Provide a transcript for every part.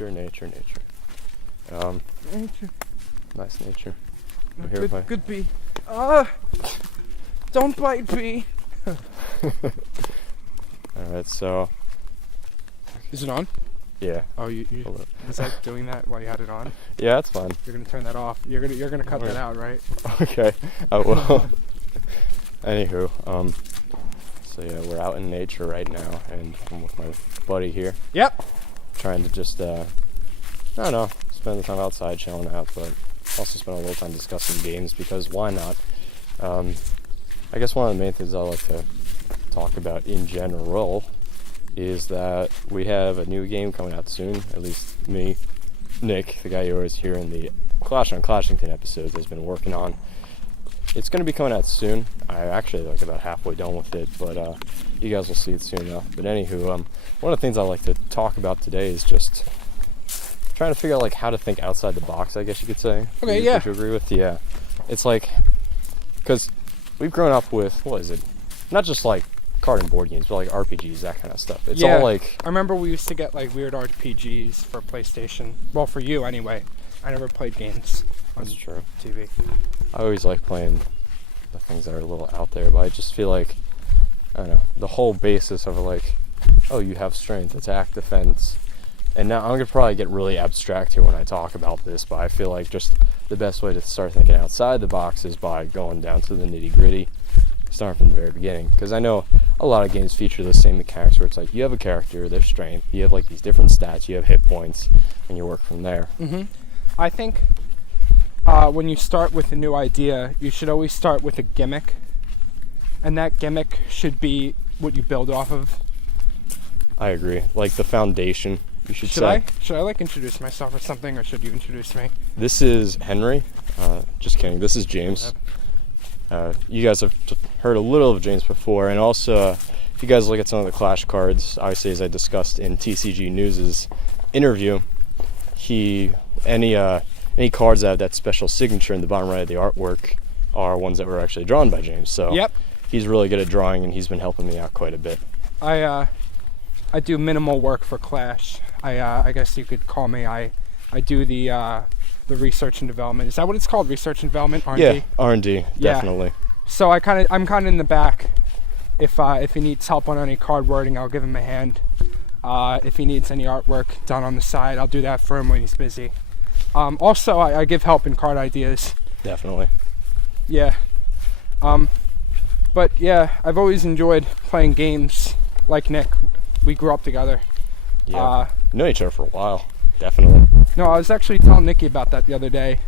Nature. Nature. Nice nature. Good bee. Don't bite, bee. Alright, so... Is it on? Yeah. Oh, you was I doing that while you had it on? Yeah, that's fine. You're gonna turn that off. You're gonna cut that out, right? Okay, I will. Anywho, so yeah, we're out in nature right now, and I'm with my buddy here. Yep. Trying to just, I don't know, spend the time outside chilling out, but also spend a little time discussing games, because why not? I guess one of the main things I like to talk about in general is that we have a new game coming out soon. At least me, Nick, the guy you always hear in the Clash on Clashington episodes, has been working on. It's going to be coming out soon. I'm actually like about halfway done with it, but you guys will see it soon enough. But anywho, one of the things I like to talk about today is just trying to figure out like how to think outside the box, I guess you could say. Okay, yeah. Would you agree with? Yeah. It's like, because we've grown up with, what is it? Not just like card and board games, but like RPGs, that kind of stuff. It's all like... I remember we used to get like weird RPGs for PlayStation. Well, for you anyway. I never played games on TV. I always like playing the things that are a little out there, but I just feel like, I don't know, the whole basis of like, oh, you have strength, attack, defense. And now I'm going to probably get really abstract here when I talk about this, but I feel like just the best way to start thinking outside the box is by going down to the nitty gritty, starting from the very beginning. Because I know a lot of games feature the same mechanics where it's like you have a character, their strength, you have like these different stats, you have hit points, and you work from there. Mm-hmm. I think when you start with a new idea, you should always start with a gimmick, and that gimmick should be what you build off of. I agree. Like the foundation, you should say. Should I like introduce myself or something, or should you introduce me? This is Henry. Just kidding. This is James. You guys have heard a little of James before, and also if you guys look at some of the Clash cards, obviously as I discussed in TCG News' interview, any cards that have that special signature in the bottom right of the artwork are ones that were actually drawn by James. So yep. He's really good at drawing, and he's been helping me out quite a bit. I do minimal work for Clash. I guess you could call me. I do the research and development. Is that what it's called? Research and development? R&D? Yeah, R&D, definitely. Yeah. So I'm kind of in the back. If he needs help on any card wording, I'll give him a hand. If he needs any artwork done on the side, I'll do that for him when he's busy. Also, I give help in card ideas. Definitely. Yeah. But yeah, I've always enjoyed playing games like Nick. We grew up together. Yeah. Know each other for a while. Definitely. No, I was actually telling Nikki about that the other day.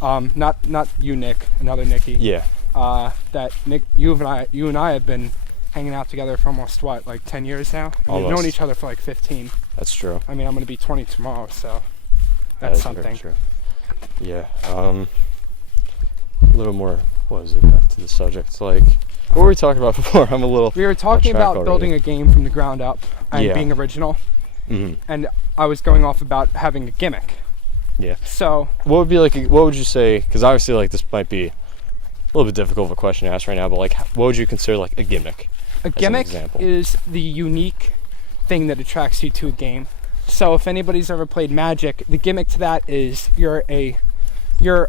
Not you, Nick. Another Nikki. Yeah. That Nick, you and I have been hanging out together for almost like 10 years now. And we've known each other for like 15. That's true. I mean, I'm gonna be 20 tomorrow, so that's something. Very true. Yeah. A little more. What was it? Back to the subject. It's like, what were we talking about before? I'm a little. We were talking about building a game from the ground up and being original. Mm-hmm. And I was going off about having a gimmick. Yeah. So what would be like? What would you say? Because obviously, like, this might be a little bit difficult of a question to ask right now. But like, what would you consider like a gimmick? A gimmick is the unique thing that attracts you to a game. So if anybody's ever played Magic, the gimmick to that is you're a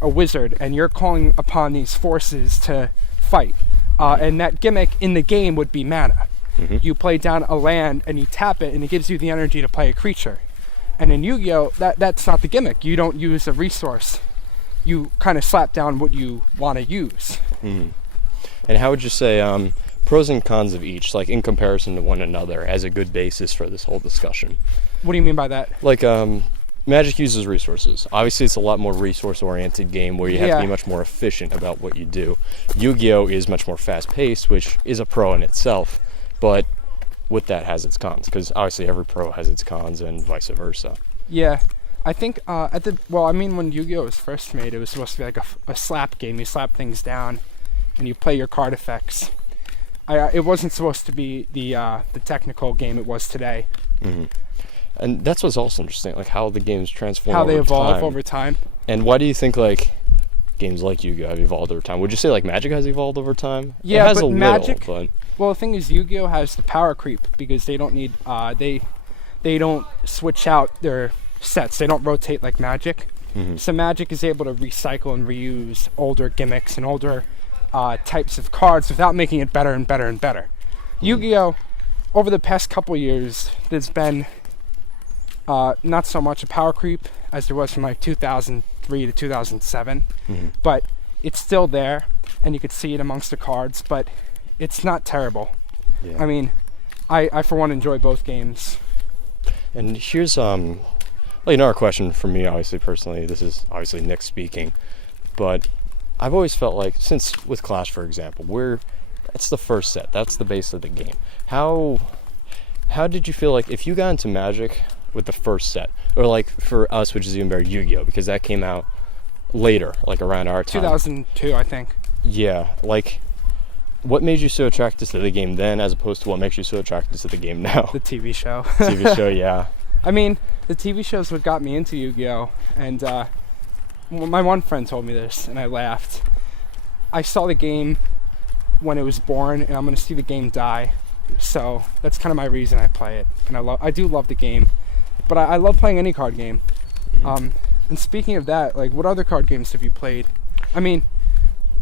wizard and you're calling upon these forces to fight. And that gimmick in the game would be mana. Mm-hmm. You play down a land and you tap it and it gives you the energy to play a creature. And in Yu-Gi-Oh, that's not the gimmick. You don't use a resource. You kind of slap down what you want to use. Mm-hmm. And how would you say pros and cons of each, like in comparison to one another, as a good basis for this whole discussion? What do you mean by that? Like Magic uses resources. Obviously, it's a lot more resource-oriented game where you have to be much more efficient about what you do. Yu-Gi-Oh is much more fast-paced, which is a pro in itself, but with that has its cons, because obviously every pro has its cons and vice versa. Yeah, I think when Yu-Gi-Oh was first made, it was supposed to be like a slap game. You slap things down and you play your card effects. It wasn't supposed to be the technical game it was today. Mm-hmm. And that's what's also interesting, like how the games transform, how they evolve over time. And why do you think like games like Yu-Gi-Oh have evolved over time? Would you say like Magic has evolved over time? Yeah, it has but a Magic. Little, but well, the thing is, Yu-Gi-Oh has the power creep because they don't need they don't switch out their sets. They don't rotate like Magic. Mhm. So Magic is able to recycle and reuse older gimmicks and older types of cards without making it better and better and better. Yu-Gi-Oh! Over the past couple years, there's been not so much a power creep as there was from like 2003 to 2007, but it's still there, and you could see it amongst the cards, but it's not terrible. Yeah. I mean, I for one enjoy both games. And here's another question for me, obviously personally. This is obviously Nick speaking, but I've always felt like, since with Clash, for example, that's the first set, that's the base of the game. How did you feel like if you got into Magic with the first set, or like for us, which is even better, Yu-Gi-Oh, because that came out later, like around our time. 2002, I think. Yeah, like, what made you so attracted to the game then, as opposed to what makes you so attracted to the game now? The TV show. TV show, yeah. I mean, the TV show's what got me into Yu-Gi-Oh! And my one friend told me this, and I laughed. I saw the game when it was born, and I'm going to see the game die. So that's kind of my reason I play it. And I do love the game. But I love playing any card game. And speaking of that, like, what other card games have you played? I mean,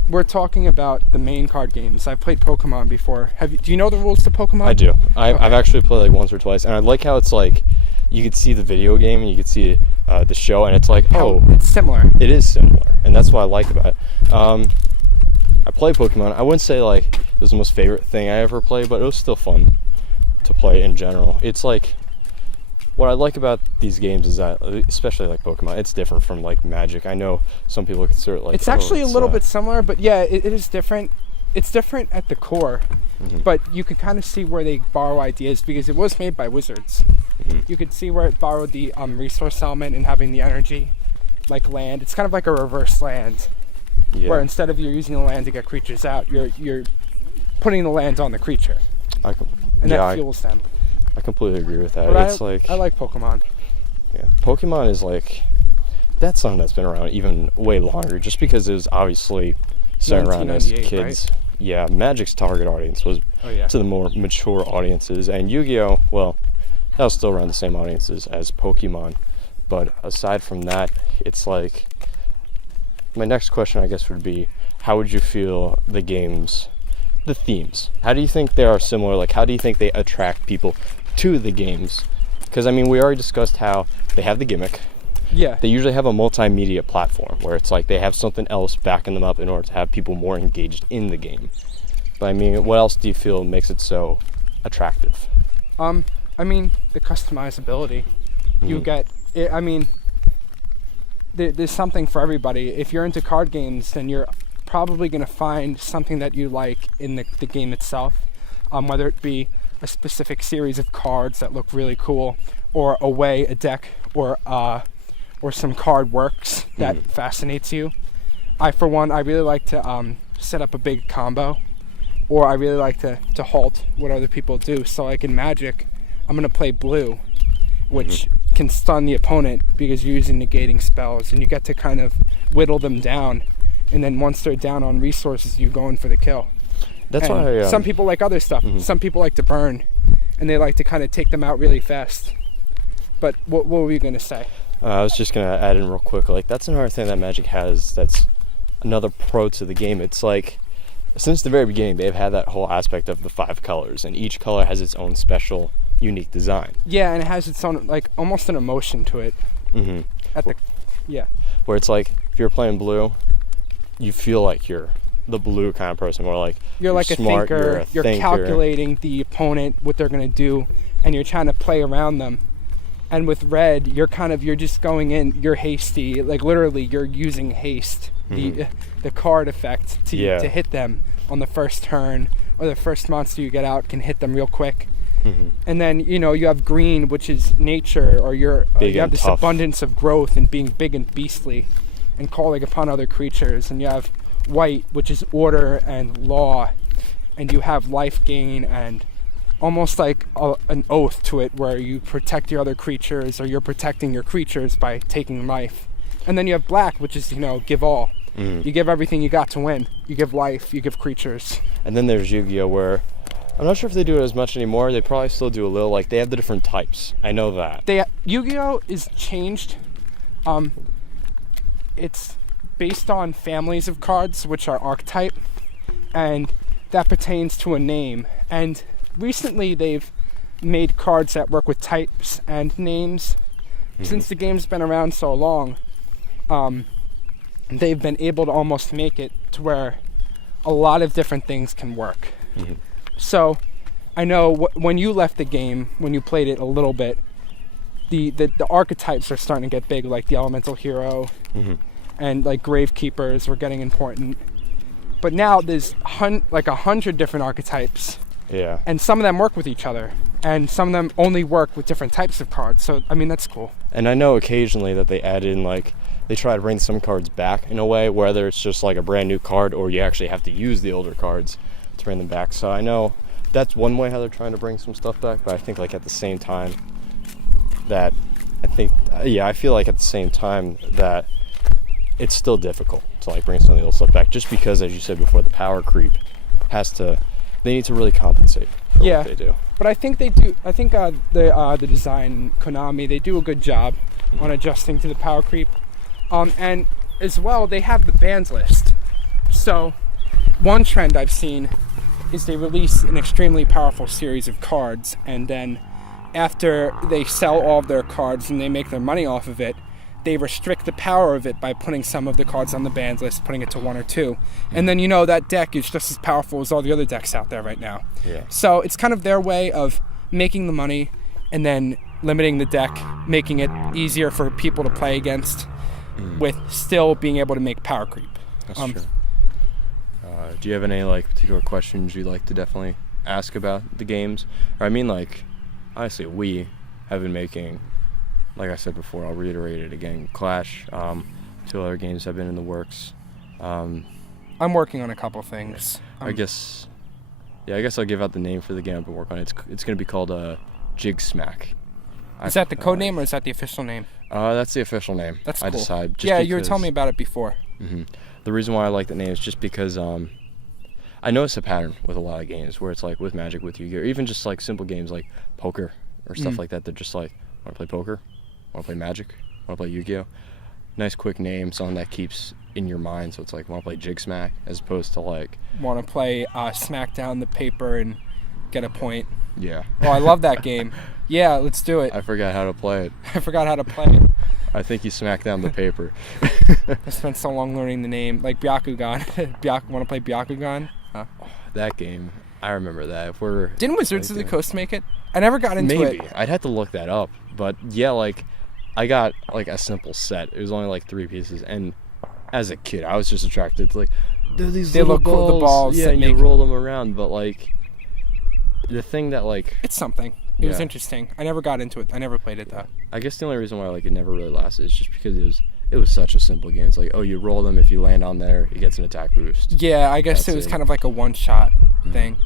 we're talking about the main card games. I've played Pokemon before. Do you know the rules to Pokemon? I do. Okay. I've actually played like once or twice, and I like how it's like, you could see the video game and you could see the show, and it's like, it's similar. It is similar, and that's what I like about it. I play Pokemon. I wouldn't say like it was the most favorite thing I ever played, but it was still fun to play in general. It's like, what I like about these games is that, especially like Pokemon, it's different from like Magic. I know some people consider it like... It's actually a little bit similar, but yeah, it is different. It's different at the core, but you can kind of see where they borrow ideas, because it was made by Wizards. You could see where it borrowed the resource element and having the energy, like land. It's kind of like a reverse land, where instead of you using the land to get creatures out, you're putting the land on the creature, and that fuels them. I completely agree with that. But It's I like Pokemon. Yeah, Pokemon is like, that's something that's been around even way longer, just because it was obviously set around as kids. Right? Yeah, Magic's target audience was to the more mature audiences, and Yu-Gi-Oh, well, that was still around the same audiences as Pokemon. But aside from that, it's like, my next question, I guess, would be, how would you feel the games, the themes, how do you think they are similar? Like, how do you think they attract people to the games? Because, I mean, we already discussed how they have the gimmick. Yeah. They usually have a multimedia platform where it's like they have something else backing them up in order to have people more engaged in the game. But, I mean, what else do you feel makes it so attractive? I mean, the customizability. You get it. I mean, there's something for everybody. If you're into card games, then you're probably going to find something that you like in the game itself, whether it be a specific series of cards that look really cool, or a deck, or some card works that fascinates you. For one, I really like to set up a big combo, or I really like to halt what other people do. So like in Magic, I'm going to play blue, which can stun the opponent because you're using negating spells, and you get to kind of whittle them down, and then once they're down on resources, you go in for the kill. That's why some people like other stuff. Some people like to burn, and they like to kind of take them out really fast. But what were you going to say? I was just going to add in real quick, like, that's another thing that Magic has that's another pro to the game. It's like, since the very beginning, they've had that whole aspect of the 5 colors, and each color has its own special, unique design. Yeah, and it has its own, like, almost an emotion to it. Where it's like, if you're playing blue, you feel like you're the blue kind of person, more like you're like smart, a thinker, you're calculating the opponent, what they're going to do, and you're trying to play around them. And with red, you're just going in, you're hasty, like literally you're using haste, the card effect to hit them on the first turn, or the first monster you get out can hit them real quick. And then, you have green, which is nature, or you have this abundance of growth and being big and beastly and calling upon other creatures. And you have white, which is order and law, and you have life gain and almost like an oath to it, where you protect your other creatures, or you're protecting your creatures by taking life. And then you have black, which is, give all. You give everything you got to win. You give life, you give creatures. And then there's Yu-Gi-Oh, where I'm not sure if they do it as much anymore. They probably still do a little. Like, they have the different types. I know that. Yu-Gi-Oh is changed. It's based on families of cards, which are archetype, and that pertains to a name. And recently they've made cards that work with types and names. Since the game's been around so long, they've been able to almost make it to where a lot of different things can work. So I know when you left the game, when you played it a little bit, the archetypes are starting to get big, like the elemental hero and like gravekeepers were getting important. But now there's like 100 different archetypes. Yeah. And some of them work with each other, and some of them only work with different types of cards. So I mean, that's cool. And I know occasionally that they add in, like, they try to bring some cards back in a way, whether it's just like a brand new card or you actually have to use the older cards to bring them back. So I know that's one way how they're trying to bring some stuff back, but I think like at the same time that I feel like at the same time that it's still difficult to like bring some of the old stuff back, just because, as you said before, the power creep they need to really compensate for what they do. But I think they do. I think the design, Konami, they do a good job on adjusting to the power creep. And as well, they have the bans list. So one trend I've seen is they release an extremely powerful series of cards, and then after they sell all of their cards and they make their money off of it, they restrict the power of it by putting some of the cards on the bans list, putting it to 1 or 2. And then, that deck is just as powerful as all the other decks out there right now. Yeah. So it's kind of their way of making the money and then limiting the deck, making it easier for people to play against with still being able to make power creep. That's true. Do you have any like particular questions you'd like to definitely ask about the games? Or I mean, like, honestly, we have been making, like I said before, I'll reiterate it again, Clash, 2 other games have been in the works. I'm working on a couple things. I guess I'll give out the name for the game I've been working on. It's going to be called Jig Smack. Is that the code name or is that the official name? That's the official name. That's cool. I decide. You were telling me about it before. The reason why I like the name is just because I notice a pattern with a lot of games where it's like with Magic, with Yu-Gi-Oh, or even just like simple games like poker or stuff like that. They're just like, want to play poker? Want to play Magic? Want to play Yu-Gi-Oh? Nice quick name, something that keeps in your mind. So it's like, want to play Jig Smack, as opposed to like, want to play smack down the paper and get a point. Yeah. Oh, I love that game. Yeah, let's do it. I forgot how to play it. I think you smacked down the paper. I spent so long learning the name, like Byakugan. Want to play Byakugan? Huh? Oh, that game, I remember that. Didn't Wizards of the Coast make it? I never got into it. Maybe. I'd have to look that up. But yeah, like, I got like a simple set. It was only like 3 pieces, and as a kid, I was just attracted to like, they look cool, the balls. Yeah, and you roll them around, but like, the thing that like, it's something. It was interesting. I never got into it. I never played it though. I guess the only reason why like it never really lasted is just because it was such a simple game. It's like, oh, you roll them, if you land on there, it gets an attack boost. Yeah, I guess it was kind of like a one-shot thing.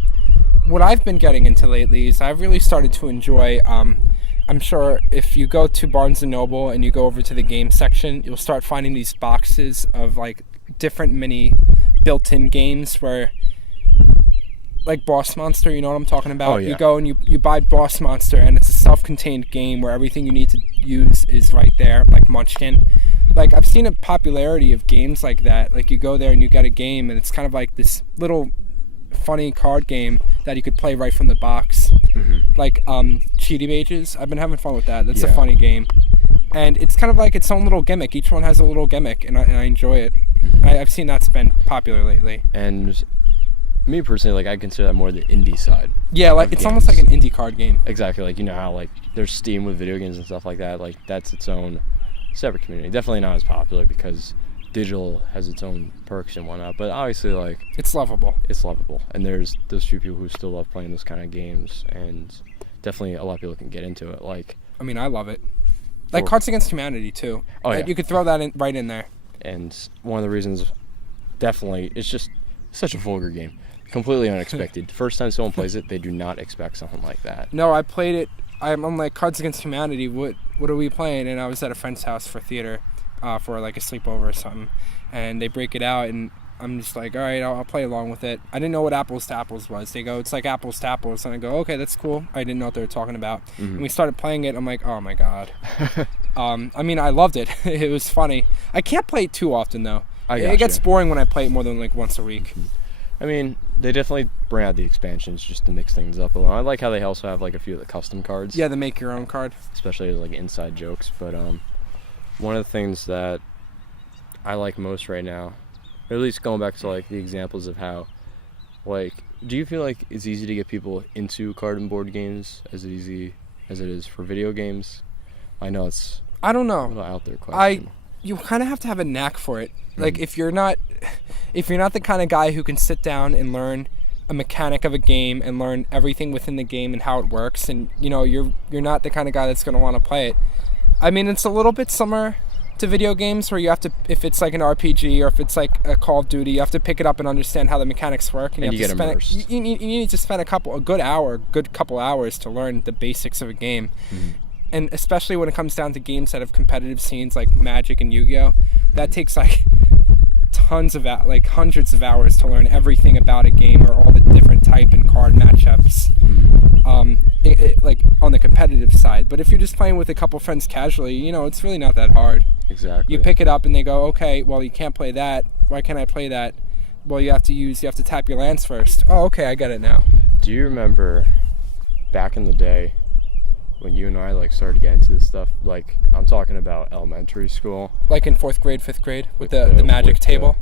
What I've been getting into lately is I've really started to enjoy, I'm sure if you go to Barnes & Noble and you go over to the game section, you'll start finding these boxes of like different mini built-in games where, like Boss Monster, you know what I'm talking about? Oh, yeah. You go and you buy Boss Monster, and it's a self-contained game where everything you need to use is right there, like Munchkin. Like, I've seen a popularity of games like that. Like, you go there and you get a game, and it's kind of like this little funny card game that you could play right from the box. Like Cheaty Mages. I've been having fun with that. That's a funny game. And it's kind of like its own little gimmick. Each one has a little gimmick, and I enjoy it. I've seen that's been popular lately. And me personally, like, I consider that more the indie side. Yeah, like it's almost like an indie card game. Exactly, like, you know how like there's Steam with video games and stuff like that. Like, that's its own separate community. Definitely not as popular because digital has its own perks and whatnot. But obviously, like, it's lovable. And there's those few people who still love playing those kind of games, and definitely a lot of people can get into it. Like, I mean, I love it. Like Cards Against Humanity too. Oh yeah. You could throw that right in there. And one of the reasons, definitely, it's just such a vulgar game. Completely unexpected. First time someone plays it, they do not expect something like that. No, I played it. I'm like, Cards Against Humanity, what are we playing? And I was at a friend's house for theater, for like a sleepover or something. And they break it out, and I'm just like, all right, I'll play along with it. I didn't know what apples to apples was. They go, it's like apples to apples, and I go, okay, that's cool. I didn't know what they were talking about. And we started playing it. I'm like, oh my god. I mean, I loved it. It was funny. I can't play it too often though. It gets boring when I play it more than like once a week. I mean, they definitely bring out the expansions just to mix things up a little. I like how they also have like a few of the custom cards. Yeah, the make your own card. Especially as like inside jokes. But one of the things that I like most right now, or at least going back to like the examples of how, like, do you feel like it's easy to get people into card and board games as easy as it is for video games? I know it's I don't know. a little out there question. You kind of have to have a knack for it. Like if you're not the kind of guy who can sit down and learn a mechanic of a game and learn everything within the game and how it works, and you know you're not the kind of guy that's going to want to play it. I mean, it's a little bit similar to video games where you have to, if it's like an RPG or if it's like a Call of Duty, you have to pick it up and understand how the mechanics work, and you have to spend you need to spend a good couple hours to learn the basics of a game. And especially when it comes down to games that have competitive scenes like Magic and Yu-Gi-Oh, that takes like hundreds of hours to learn everything about a game or all the different type and card matchups. Like on the competitive side. But if you're just playing with a couple friends casually, you know, it's really not that hard. Exactly. You pick it up and they go, okay, well, you can't play that. Why can't I play that? Well, you have to tap your lands first. Oh, okay, I get it now. Do you remember back in the day when you and I like started to get into this stuff? Like, I'm talking about elementary school. Like in 4th grade, 5th grade with the magic table.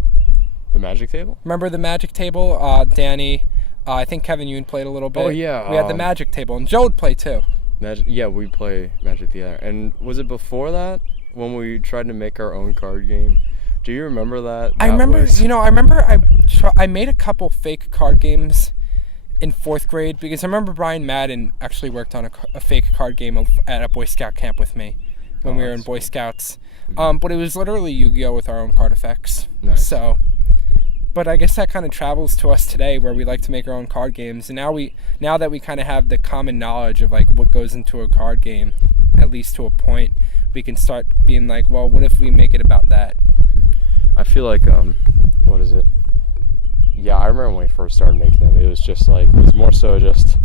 The magic table? Remember the magic table? Danny, I think Kevin Yoon played a little bit. Oh yeah. We had the magic table, and Joe would play too. Yeah, we play Magic together. And was it before that when we tried to make our own card game? Do you remember that? I remember I made a couple fake card games in 4th grade because I remember Brian Madden actually worked on a fake card game at a Boy Scout camp with me when we were in Boy Scouts. But it was literally Yu-Gi-Oh with our own card effects. Nice. So, but I guess that kind of travels to us today, where we like to make our own card games. And now that we kind of have the common knowledge of like what goes into a card game, at least to a point, we can start being like, well, what if we make it about that? I feel like what is it? Yeah, I remember when we first started making them. It was more so just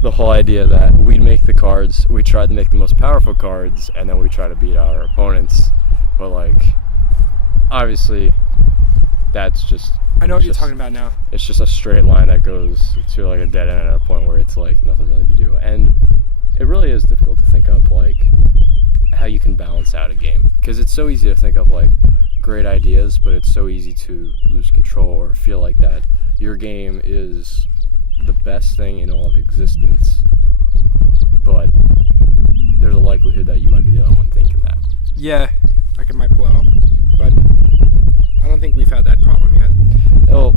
the whole idea that we'd make the cards, we tried to make the most powerful cards, and then we try to beat our opponents. But like, obviously, that's just. I know what you're talking about now. It's just a straight line that goes to like a dead end at a point where it's like nothing really to do, and it really is difficult to think up like how you can balance out a game, because it's so easy to think of like great ideas, but it's so easy to lose control or feel like that your game is the best thing in all of existence, but there's a likelihood that you might be the only one thinking that. Yeah, like it might blow, but I don't think we've had that problem yet. Oh,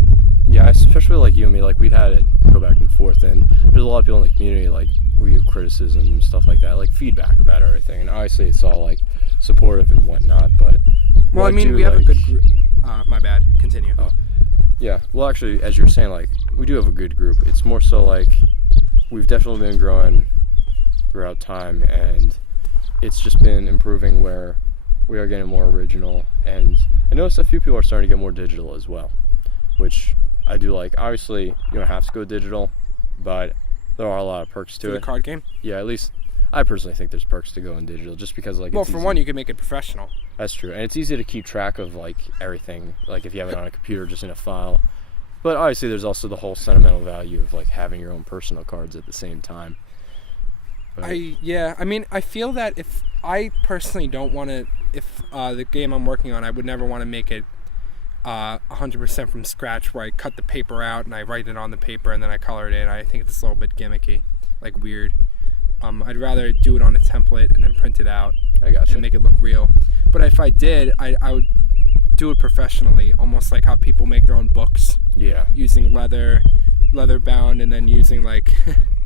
yeah, especially like you and me, like we've had it go back and forth, and there's a lot of people in the community, like we give criticism, stuff like that, like feedback about everything, and obviously it's all like supportive and whatnot, but well, I mean, we have a good group. My bad. Continue. Oh, yeah. Well, actually, as you were saying, like, we do have a good group. It's more so, like, we've definitely been growing throughout time, and it's just been improving where we are getting more original. And I noticed a few people are starting to get more digital as well, which I do like. Obviously, you don't have to go digital, but there are a lot of perks to it. For the card game? Yeah, at least I personally think there's perks to going digital, just because, like, well, it's for easy. one, you can make it professional. That's true, and it's easy to keep track of like everything, like if you have it on a computer, just in a file. But obviously, there's also the whole sentimental value of like having your own personal cards at the same time. But I mean, I feel that if I personally don't want to, if the game I'm working on, I would never want to make it 100% from scratch, where I cut the paper out and I write it on the paper and then I color it in. I think it's a little bit gimmicky, like weird. I'd rather do it on a template and then print it out and make it look real. But if I did, I would do it professionally, almost like how people make their own books. Yeah. Using leather bound, and then using like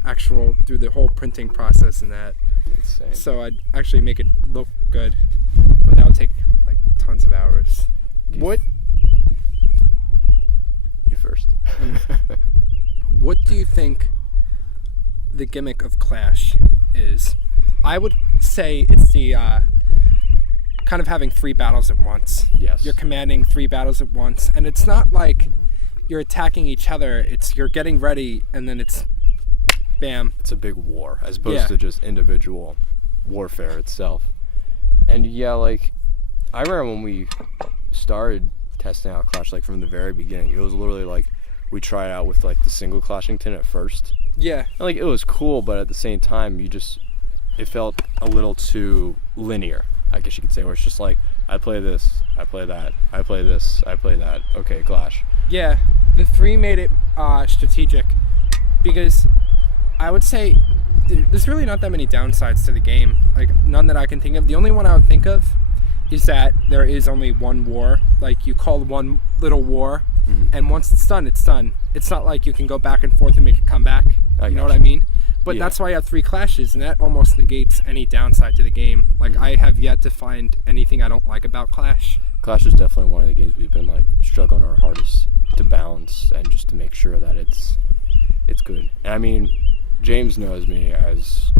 actual through the whole printing process and that. Insane. So I'd actually make it look good, but that would take like tons of hours. You first. What do you think the gimmick of Clash is? I would say it's the kind of having 3 battles at once. Yes. You're commanding 3 battles at once, and it's not like you're attacking each other. It's you're getting ready, and then it's bam. It's a big war as opposed to just individual warfare itself. And yeah, like I remember when we started testing out Clash, like from the very beginning, it was literally like we tried out with like the single Clashington at first. Yeah. And like it was cool, but at the same time, it felt a little too linear, I guess you could say, where it's just like I play this, I play that, I play this, I play that. Okay, Clash. Yeah, the 3 made it strategic because I would say there's really not that many downsides to the game. Like none that I can think of. The only one I would think of is that there is only one war. Like you call one little war, and once it's done, it's done. It's not like you can go back and forth and make a comeback. You know what I mean? But that's why I have 3 clashes, and that almost negates any downside to the game. Like I have yet to find anything I don't like about Clash. Clash is definitely one of the games we've been like struggling our hardest to balance and just to make sure that it's good. And I mean, James knows me as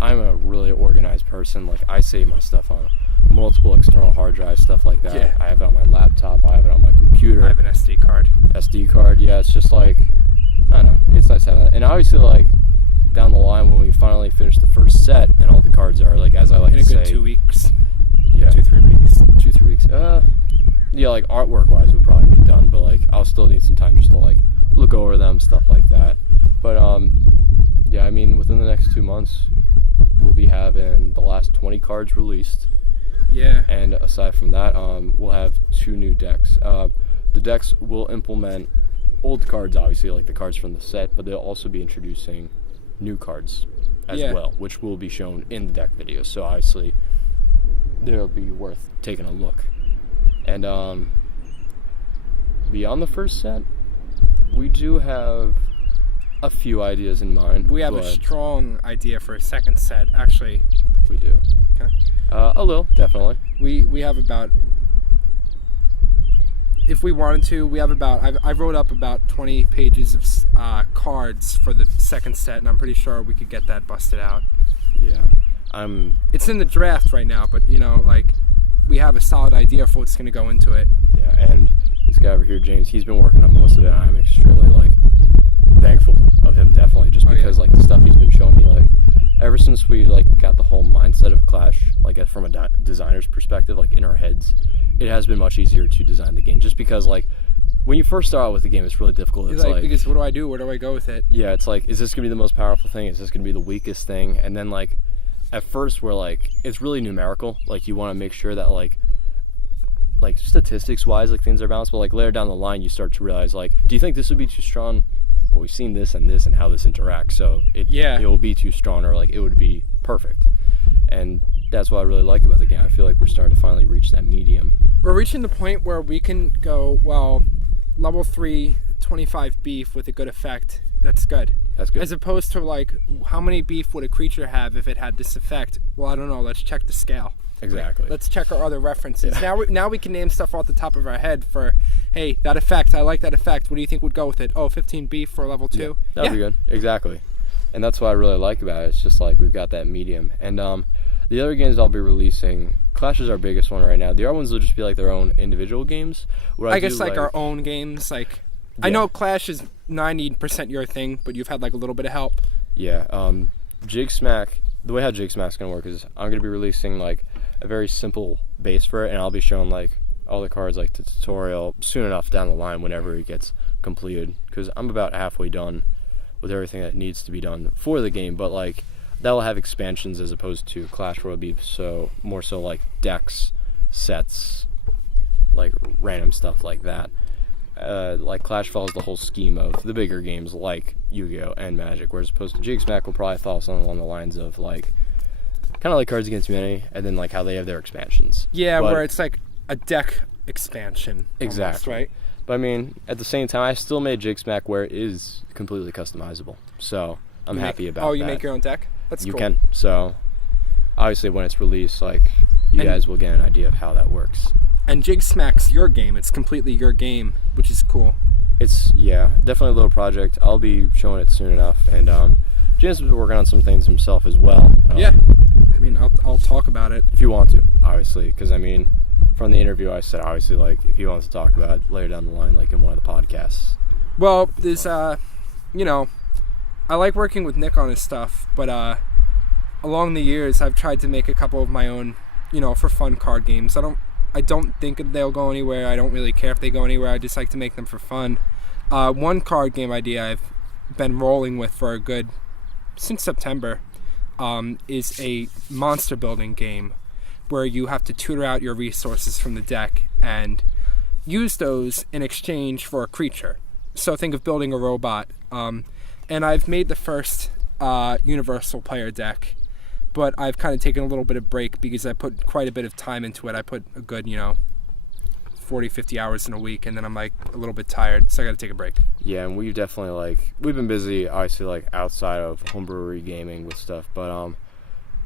I'm a really organized person. Like I save my stuff on multiple external hard drives, stuff like that. Yeah. I have it on my laptop, I have it on my computer. I have an SD card. SD card, yeah, it's just like, I don't know, it's nice to have that. And obviously, like, down the line when we finally finish the first set and all the cards are, like, as I like to say. In a good 2 weeks. Yeah. 2-3 weeks. 2-3 weeks. Yeah, like, artwork-wise would probably get done, but, like, I'll still need some time just to, like, look over them, stuff like that. But, yeah, I mean, within the next 2 months, we'll be having the last 20 cards released. Yeah. And aside from that, we'll have 2 new decks. The decks will implement old cards, obviously, like the cards from the set, but they'll also be introducing new cards as well, which will be shown in the deck videos. So obviously, they'll be worth taking a look. And beyond the first set, we do have a few ideas in mind. We have a strong idea for a second set, actually. We do. Okay. A little, definitely. We have about, if we wanted to, we have about, I wrote up about 20 pages of cards for the second set, and I'm pretty sure we could get that busted out. Yeah. It's in the draft right now, but, you know, like, we have a solid idea for what's going to go into it. Yeah, and this guy over here, James, he's been working on most of it. I'm extremely, like, thankful of him, definitely, just because, like, the stuff he's been showing me, like, ever since we, like, got the whole mindset of Clash, like, from a designer's perspective, like, in our heads, it has been much easier to design the game, just because, like, when you first start out with the game, it's really difficult. It's like, because what do I do? Where do I go with it? Yeah, it's like, is this going to be the most powerful thing? Is this going to be the weakest thing? And then, like, at first we're like, it's really numerical. Like, you want to make sure that, like statistics-wise, like, things are balanced. But, like, later down the line, you start to realize, like, do you think this would be too strong? Well, we've seen this and how this interacts, so it will be too strong, or, like, it would be perfect. And that's what I really like about the game. I feel like we're starting to finally reach that medium. We're reaching the point where we can go, well, level 3, 25 beef with a good effect. That's good. That's good. As opposed to, like, how many beef would a creature have if it had this effect? Well, I don't know. Let's check the scale. Exactly. Let's check our other references. Yeah. Now we can name stuff off the top of our head for, hey, that effect, I like that effect. What do you think would go with it? Oh, 15 beef for level 2? Yeah, that would be good. Exactly. And that's what I really like about it. It's just like we've got that medium. And the other games I'll be releasing, Clash is our biggest one right now. The other ones will just be like their own individual games. I guess like our own games. Like, yeah. I know Clash is 90% your thing, but you've had like a little bit of help. Yeah. Jig Smack, the way how Jig Smack's going to work is I'm going to be releasing like a very simple base for it, and I'll be showing like all the cards like the tutorial soon enough down the line whenever it gets completed, because I'm about halfway done with everything that needs to be done for the game. But like that will have expansions as opposed to Clash, where it'll be more so like decks, sets, like random stuff like that. Like Clash follows the whole scheme of the bigger games like Yu-Gi-Oh! And Magic, whereas opposed to Jig Smack will probably follow something along the lines of like kind of like Cards Against Humanity, and then like how they have their expansions. Yeah, where it's like a deck expansion. Exactly. Almost, right? But I mean, at the same time, I still made Jig Smack where it is completely customizable. So I'm happy about that. Oh, you make your own deck? That's cool. You can. So obviously when it's released, like you guys will get an idea of how that works. And Jig Smack's your game. It's completely your game, which is cool. It's, yeah, definitely a little project. I'll be showing it soon enough. And James has been working on some things himself as well. Yeah. I mean, I'll talk talk about it. If you want to, obviously, because I mean, from the interview I said, obviously, like, if he wants to talk about it later down the line, like in one of the podcasts. Well, there's, you know, I like working with Nick on his stuff, but along the years, I've tried to make a couple of my own, you know, for fun card games. I don't think they'll go anywhere. I don't really care if they go anywhere. I just like to make them for fun. One card game idea I've been rolling with for a good, since September, is a monster building game where you have to tutor out your resources from the deck and use those in exchange for a creature. So think of building a robot. And I've made the first universal player deck, but I've kind of taken a little bit of break because I put quite a bit of time into it. I put a good, 40, 50 hours in a week, and then I'm like a little bit tired, so I got to take a break. Yeah, and we've definitely we've been busy, obviously, outside of home brewery gaming with stuff, but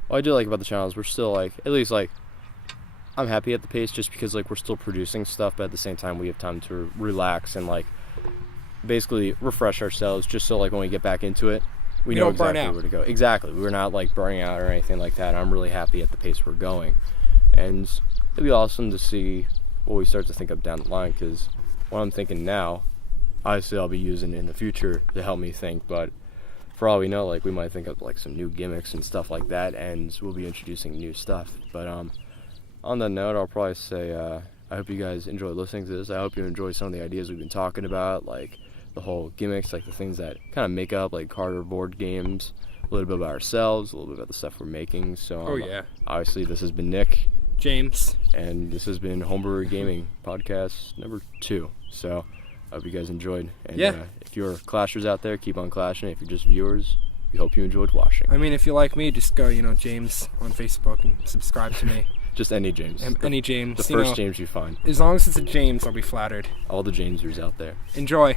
what I do like about the channel is we're still at least I'm happy at the pace just because we're still producing stuff, but at the same time we have time to relax and basically refresh ourselves, just so when we get back into it, we know exactly where to go. Exactly, we're not burning out or anything like that. I'm really happy at the pace we're going, and it'd be awesome to see what we start to think of down the line, because what I'm thinking now, obviously I'll be using in the future to help me think, but for all we know, we might think of some new gimmicks and stuff like that, and we'll be introducing new stuff. But on that note, I'll probably say I hope you guys enjoy listening to this. I hope you enjoy some of the ideas we've been talking about, the whole gimmicks, the things that kind of make up card or board games, a little bit about ourselves, a little bit about the stuff we're making. So obviously this has been Nick, James, and this has been Brewery Gaming podcast number 2. So I hope you guys enjoyed, and if you're clashers out there, keep on clashing. If you're just viewers, we hope you enjoyed watching. I mean, if you like me, just go James on Facebook and subscribe to me. Just any James. Any James. The first James you find. As long as it's a James, I'll be flattered. All the Jamesers out there. Enjoy.